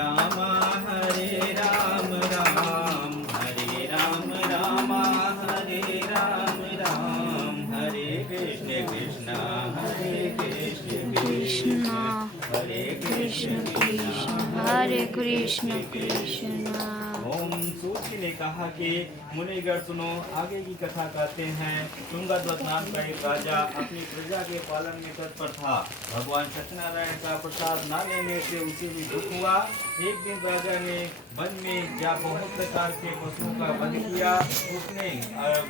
राम हरे राम राम हरे राम राम हरे राम राम हरे कृष्ण कृष्ण हरे कृष्ण कृष्ण हरे कृष्ण कृष्ण हरे कृष्ण कृष्ण। ओम सूची ने कहा कि मुनिगण सुनो, आगे की कथा कहते हैं। तुंगध्वज नाम का एक राजा अपनी प्रजा के पालन में तत्पर था। भगवान सत्यनारायण का प्रसाद न लेने से उसे भी दुख हुआ। एक दिन राजा ने वन में या बहुत प्रकार के पशुओं का वध किया। उसने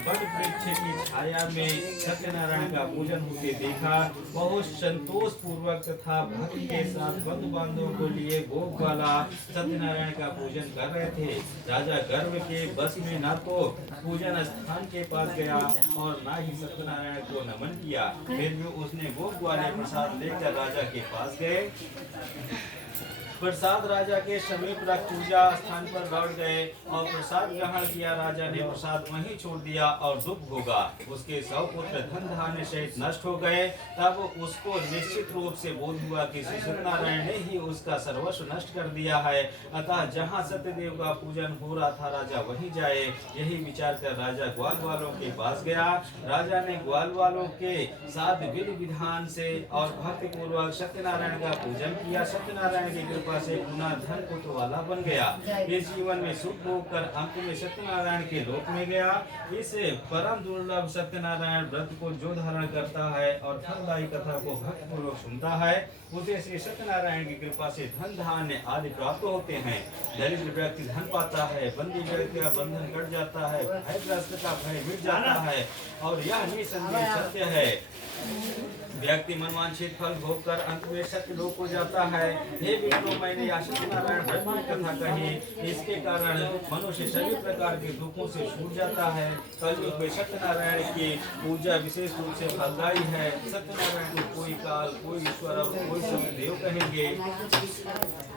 वट वृक्ष की छाया में सत्यनारायण का पूजन होते देखा। बहुत संतोष पूर्वक तथा भक्ति के साथ बंधु बांधवों को लिए गोपाला सत्यनारायण का पूजन कर रहे थे। राजा गर्व के बस में न तो पूजन स्थान के पास गया और न ही सत्यनारायण को नमन किया। फिर भी उसने गोप वाले प्रसाद लेकर राजा के पास गए। प्रसाद राजा के समीप रख पूजा स्थान पर लौट गए और प्रसाद ग्रहण किया। राजा ने प्रसाद वहीं छोड़ दिया और दुख भोगा। उसके 100 पुत्र धन धान्य सहित नष्ट हो गए। तब उसको निश्चित रूप से बोध हुआ कि श्री सत्यनारायण ने ही उसका सर्वस्व नष्ट कर दिया है। अतः जहाँ सत्यदेव का पूजन हो रहा था राजा वहीं जाए। यही विचार कर राजा ग्वाल वालों के पास गया। राजा ने ग्वाल वालों के साथ विधि विधान से और भक्ति पूर्वक सत्यनारायण का पूजन किया। सत्यनारायण की कृपा से पुनः धन पुत्र वाला बन गया। इस जीवन में सुख भोग कर अंत में सत्यनारायण के लोक में गया। इस परम दुर्लभ सत्यनारायण व्रत को जो धारण करता है और फलदायी कथा को भक्ति पूर्वक सुनता है, उसे श्री सत्यनारायण की कृपा से धन धान्य आदि प्राप्त होते हैं। दरिद्र व्यक्ति धन पाता है, बंदी व्यक्ति का बंधन कट जाता है, भयग्रस्त का भय मिट जाता है और यह निसंदेह सत्य है। व्यक्ति मनवांछित फल भोग कर अंत में सत्य लोक को जाता है। हे विष्णु, मैंने यह सत्यनारायण व्रत की कथा कही। इसके कारण मनुष्य सभी प्रकार के दुखों से छूट जाता है। कलयुग में सत्यनारायण की पूजा विशेष रूप से फलदायी है। सत्यनारायण को कोई काल, कोई ईश्वर और कोई सत्यदेव कहेंगे।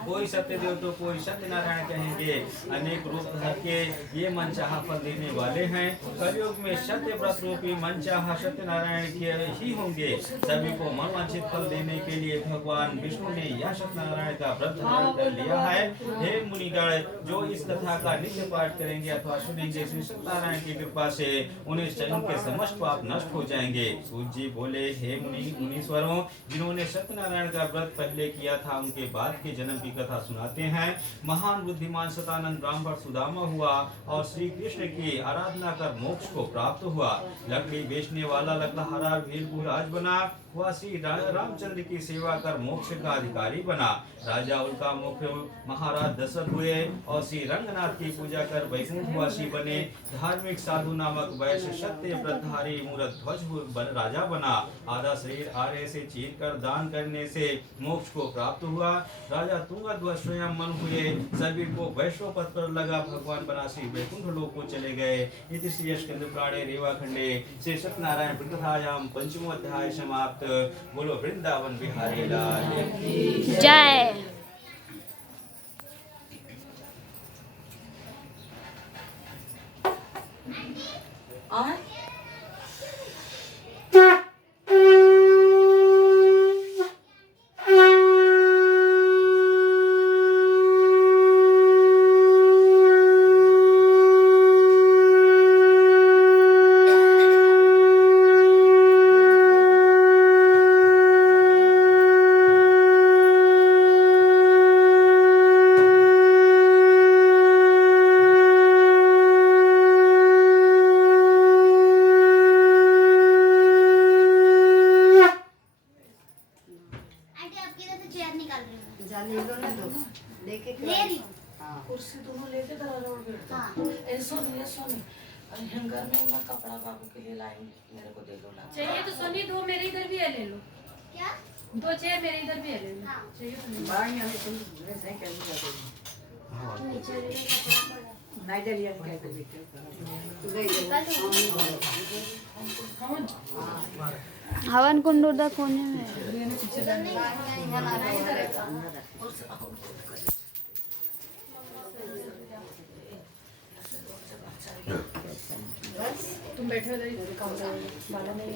कोई सत्यदेव तो कोई सत्यनारायण कहेंगे। अनेक रूप के ये मनचाहा फल देने वाले हैं। कलयुग में सत्य व्रत रूपी मनचाहा सत्यनारायण के ही होंगे। सभी को मनवांछित फल देने के लिए भगवान विष्णु ने यह सत्यनारायण का व्रत धारण कर लिया है। हे मुनिगण, जो इस कथा का नित्य पाठ करेंगे अथवा सुनेंगे, श्री सत्यनारायण की कृपा से उन्हें उनके समस्त पाप नष्ट हो जाएंगे। सूत जी बोले, हे मुनीश्वरों, जिन्होंने सत्यनारायण का व्रत पहले किया था उनके बाद के जन्म की कथा सुनाते हैं। महान बुद्धिमान शतानंद ब्राह्मण सुदामा हुआ और श्री कृष्ण की आराधना कर मोक्ष को प्राप्त हुआ। लकड़ी बेचने वाला लकड़हारा वीरपुर राज बना। वह श्री रामचंद्र की सेवा कर मोक्ष का अधिकारी बना। राजा उल्का मुख महाराज दशरथ हुए और श्री रंगनाथ की पूजा कर वैकुंठवासी बने। धार्मिक साधु नामक वैश्य सत्य व्रतधारी मूरत ध्वज राजा बना। आधा शरीर आर्य से चीर कर दान करने से मोक्ष को प्राप्त हुआ। राजा तुंगध्वज स्वयं मन हुए, सभी को वैष्णव पद पर लगा भगवान बना श्री वैकुंठ लोक को चले गए। इति श्री स्कंद पुराणे रेवाखंडे श्री सत्यनारायण व्रतकथायां पंचमो अध्याय समाप्त। बोलो वृंदावन बिहारी लाल जय। कुर्सी दोनों लेके दरवाजा पर बैठता ऐसा नहीं हैंगर में मैं कपड़ा बाबू के लिए लाई, मेरे को दे दो ना। चाहिए तो सोनी दो मेरे इधर भी है, ले लो। क्या? 2 चेयर मेरे इधर भी है, ले लो। चाहिए तो ले लो। बाहर यहाँ से ड्रेस है कैसे जाते हैं नहीं दे लिया क्या कर बेटे हवन कुंड उधर कोने में तुम बैठे हो इधर, काम करो, बाला नहीं